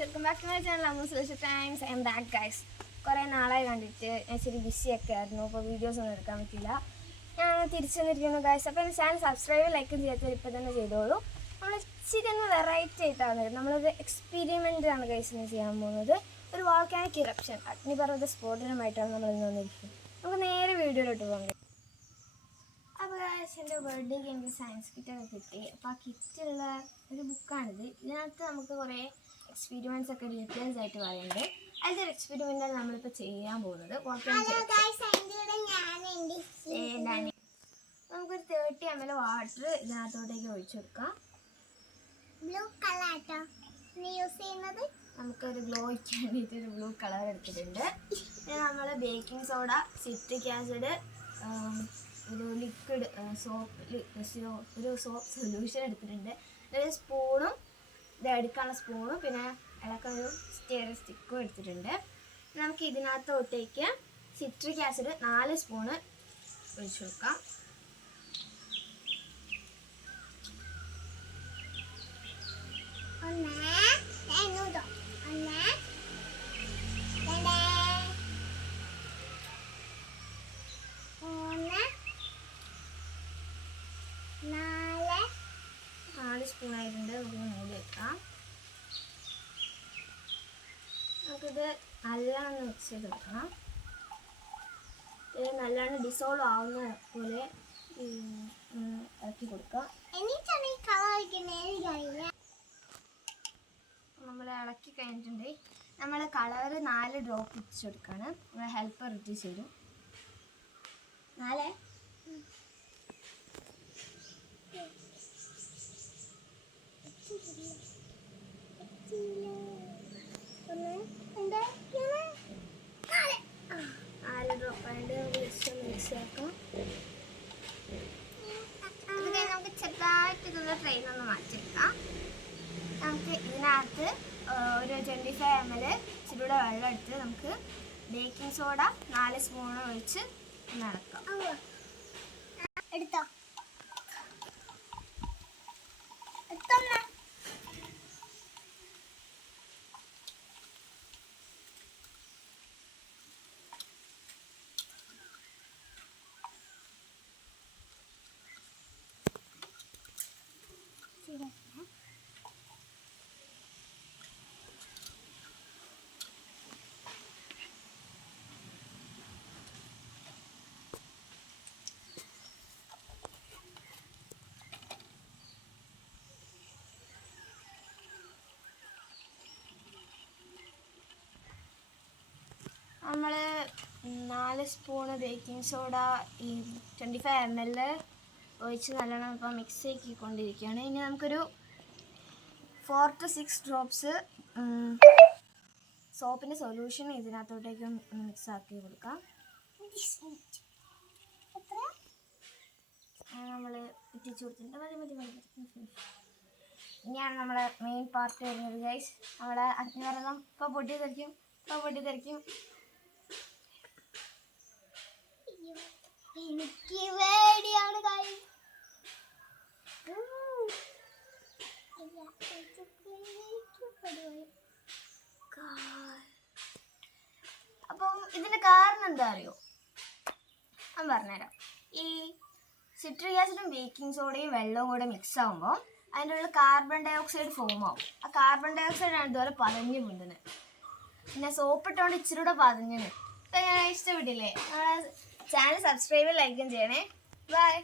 Welcome back to my channel times. I'm back guys. കുറേ നാളായി കണ്ടിട്ട് ഞാൻ ഇച്ചിരി ബിസിയൊക്കെ ആയിരുന്നു, അപ്പോൾ വീഡിയോസ് ഒന്നും എടുക്കാൻ പറ്റില്ല. ഞാൻ തിരിച്ചു വന്നിരിക്കുന്നു ഗൈസ്. അപ്പോൾ എൻ്റെ ചാനൽ സബ്സ്ക്രൈബ് ലൈക്കും ചെയ്യാത്തവർ ഇപ്പോൾ തന്നെ ചെയ്തോളൂ. നമ്മൾ ഇച്ചിരി ഒന്ന് വെറൈറ്റി ആയിട്ടാണ് നമ്മളൊരു എക്സ്പെരിമെൻ്റാണ് ഗൈസ് ഇന്ന് ചെയ്യാൻ പോകുന്നത്. ഒരു വോൾക്കാനിക് ഇറപ്ഷൻ അഗ്നിപർവ്വത സ്ഫോടനമായിട്ടാണ് നമ്മൾ ഇന്ന് വന്നിരിക്കുന്നത്. നമുക്ക് നേരെ വീഡിയോയിലോട്ട് പോകാം. അപ്പോൾ എൻ്റെ ബർത്ത്ഡേക്ക് എനിക്ക് സയൻസ് കിറ്റൊക്കെ കിട്ടി. അപ്പോൾ ആ കിറ്റുള്ള ഒരു ബുക്കാണിത്. ഇതിനകത്ത് നമുക്ക് കുറേ എക്സ്പീരിമെൻറ്റ്സ് ഒക്കെ ഡീറ്റെയിൽസ് ആയിട്ട് പറയുന്നുണ്ട്. അതിൻ്റെ ഒരു എക്സ്പെരിമെൻ്റാണ് നമ്മളിപ്പോൾ ചെയ്യാൻ പോകുന്നത്. നമുക്കൊരു 30 ml വാട്ടർ ഇതിനകത്തോട്ടേക്ക് ഒഴിച്ചു കൊടുക്കാം. ബ്ലൂ കളർ യൂസ് ചെയ്യുന്നത് നമുക്കൊരു ഗ്ലോയ്ക്ക് വേണ്ടിയിട്ട് ഒരു ബ്ലൂ കളർ എടുത്തിട്ടുണ്ട്. പിന്നെ നമ്മൾ ബേക്കിംഗ് സോഡ, സിട്രിക് ആസിഡ്, ഒരു ലിക്വിഡ് ഒരു സോപ്പ് സൊല്യൂഷൻ എടുത്തിട്ടുണ്ട്. ഒരു സ്പൂണും ഇത് എടുക്കാനുള്ള സ്പൂണും പിന്നെ ഇളക്കാൻ ഒരു സ്റ്റെയർ സ്റ്റിക്കും എടുത്തിട്ടുണ്ട്. നമുക്ക് ഇതിനകത്തോട്ടേക്ക് സിട്രിക് ആസിഡ് 4 സ്പൂണ് ഒഴിച്ചു കൊടുക്കാം. സ്പൂണായിട്ടുണ്ട്. നമുക്ക് മൂടി വെക്കാം. നമുക്കിത് നല്ലോണം മിക്സ് ചെയ്ത് വെക്കണം. ഇത് നല്ലോണം ഡിസോൾവ് ആവുന്ന പോലെ ഇറക്കി കൊടുക്കാം. നമ്മൾ ഇളക്കി കഴിഞ്ഞിട്ടുണ്ട്. നമ്മൾ കളർ 4 ഡ്രോപ്പ് ഇട്ടിച്ച് കൊടുക്കുകയാണ്. നമ്മൾ ഹെൽപ്പർ ഇട്ടിച്ച് തരും. 4 ഡ്രോപ്പായിട്ട് ജസ്റ്റ് മിക്സ് ആക്കാം. അത് കഴിഞ്ഞ് നമുക്ക് ചെറുതായിട്ട് ഇതുള്ള ട്രെയിനൊന്ന് മാറ്റിയെടുക്കാം. നമുക്ക് ഇതിനകത്ത് ഒരു 25 ml ഇച്ചിരൂടെ വെള്ളം എടുത്ത് നമുക്ക് ബേക്കിംഗ് സോഡ 4 സ്പൂണ് ഒഴിച്ച് നടക്കാം. എടുത്തോ നമ്മൾ 4 സ്പൂണ് ബേക്കിംഗ് സോഡ ഈ 25 ml ഒഴിച്ച് നല്ലോണം ഇപ്പോൾ മിക്സ് ആക്കിക്കൊണ്ടിരിക്കുകയാണ്. ഇനി നമുക്കൊരു 4 to 6 ഡ്രോപ്സ് സോപ്പിൻ്റെ സൊല്യൂഷൻ ഇതിനകത്തോട്ടേക്ക് മിക്സ് ആക്കി കൊടുക്കാം. നമ്മൾ ഇട്ടിച്ച് കൊടുത്തിട്ടുണ്ട്. ഇനിയാണ് നമ്മളെ മെയിൻ പാർട്ട് വരുന്നത് ഗൈസ്. നമ്മളെ അഗ്നിപർവ്വതം ഇപ്പോൾ പൊട്ടിത്തെറിക്കും. എനിക്ക് പേടിയാണ് അപ്പം ഇതിൻ്റെ കാരണം എന്താ അറിയോ? ഞാൻ പറഞ്ഞുതരാം. ഈ സിട്രിക് ആസിഡും ബേക്കിംഗ് സോഡയും വെള്ളവും കൂടെ മിക്സ് ആകുമ്പോൾ അതിൻ്റെ ഉള്ളിൽ കാർബൺ ഡൈ ഓക്സൈഡ് ഫോം ആവും. ആ കാർബൺ ഡൈ ഓക്സൈഡാണ് ഇതുപോലെ പതഞ്ഞ് വീണ്ടുന്നത്. പിന്നെ സോപ്പ് ഇട്ടുകൊണ്ട് ഇച്ചിരി കൂടെ പതഞ്ഞത്. ഇപ്പം ഞാൻ ഇഷ്ടപ്പെട്ടില്ലേ? നമ്മളെ ചാനൽ സബ്സ്ക്രൈബ് ലൈക്കും ചെയ്യണേ. ബൈ.